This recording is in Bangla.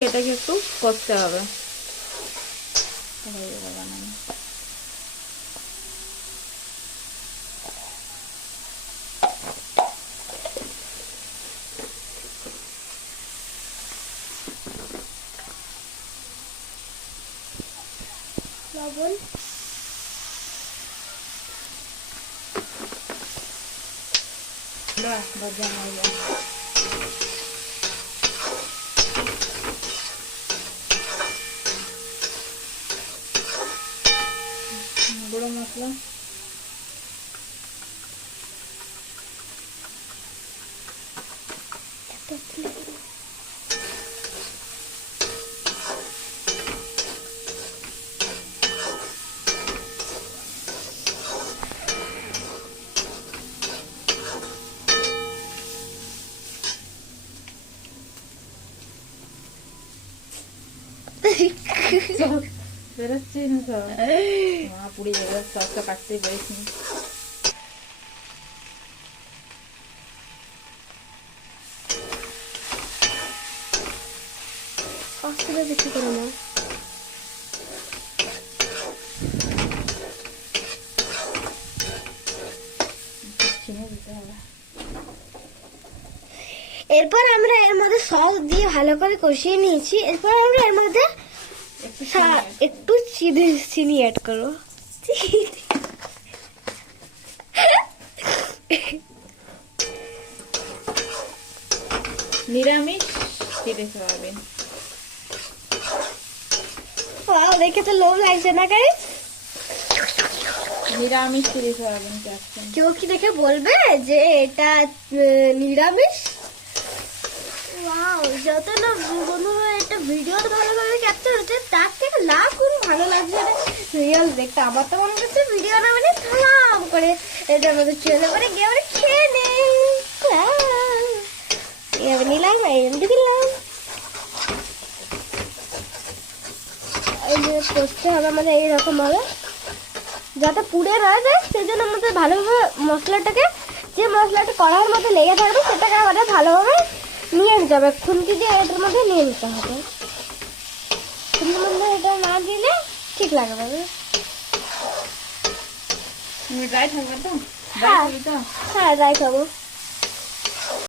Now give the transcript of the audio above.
এটাকে একটু কষতে হবে। লবণ, ভাজা মজা গুঁড়ো মশলা, বেরোচ্ছে না সব, মা পুড়ে যাবে, সবটা কাটতে পেরেছি। অস্ত্র বেশি করে না। এরপর আমরা এর মধ্যে সস দিয়ে ভালো করে কষিয়ে নিয়েছি। এরপর আমরা এর মধ্যে একটু চিনি অ্যাড করবো। নিরামিষ চিলি সয়াবিন। দেখে তো লোভ লাগছে না গাইস? নিরামিষ চিলি সয়াবিন ক্যাপসিকাম। কেউ কি দেখে বলবে যে এটা নিরামিষ? ওয়াও, যত না বন্ধুরা এটা ভিডিওতে ভালোভাবে ক্যাপচার হচ্ছে তার থেকে লাভ খুব ভালো লাগছে এটা রিয়েল দেখতে। আমার তো মনে হচ্ছে ভিডিও না মানে সালাম করে এটার মধ্যে চলে করে গিয়ে আমরা খেয়ে নেই। এভাবে নিলাম, এমনি দিলাম। এই যে করতে হবে আমাদের এইরকম ভাবে যাতে পুড়ে না যায়, সেই জন্য আমাদের ভালোভাবে মশলাটাকে, যে মশলাটা কড়াইয়ের মধ্যে লেগে থাকবে সেটাকে আমাদের ভালোভাবে নিয়ে নিতে হবে। খুন্তি দিয়ে এটার মধ্যে নিয়ে নিতে হবে। খুন্তির মধ্যে এটা না দিলে ঠিক লাগবে না। ড্রাই থাকবে তো? হ্যাঁ, ড্রাই তো? হ্যাঁ, যাই খাবো।